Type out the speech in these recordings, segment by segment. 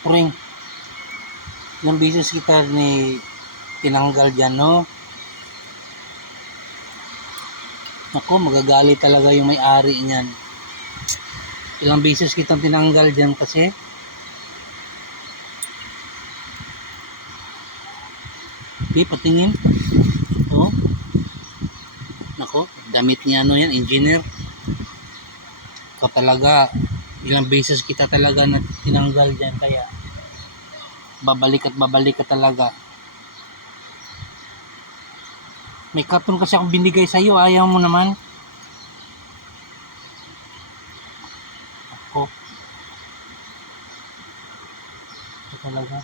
Pring. Ilang beses kita ni tinanggal dyan, no? Naku, magagalit talaga yung may-ari niyan. Ilang beses kitang tinanggal dyan kasi. Di, patingin. Oh. Nako, damit niya ano yan, engineer. Ikaw talaga, ilang beses kita talaga na tinanggal dyan, kaya babalik at babalik ka talaga. May karton kasi akong binigay sa iyo, ayaw mo naman. Ako. Ito talaga.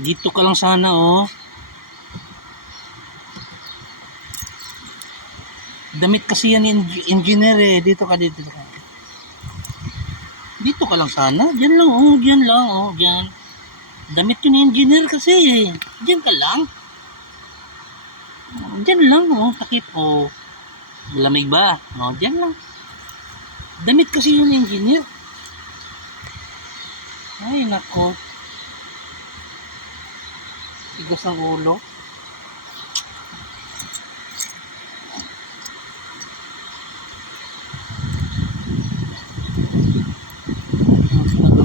Dito ka lang sana, oh. Damit kasi yan eng- engineer eh. Dito ka, dito ka. Dito ka lang sana. Diyan lang, oh. Diyan lang, oh. Diyan. Damit yun engineer kasi eh. Diyan ka lang. Diyan lang, oh. Takip, oh. Malamig ba? Oh, diyan lang. Damit kasi yun engineer. Ay, nako. Tigas ang ulo.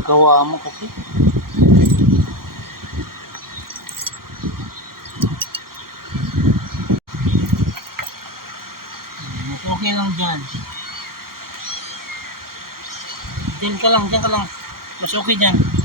Nagagawa mo kasi. Okay lang dyan. Diyan ka lang, diyan ka lang. Mas okay dyan.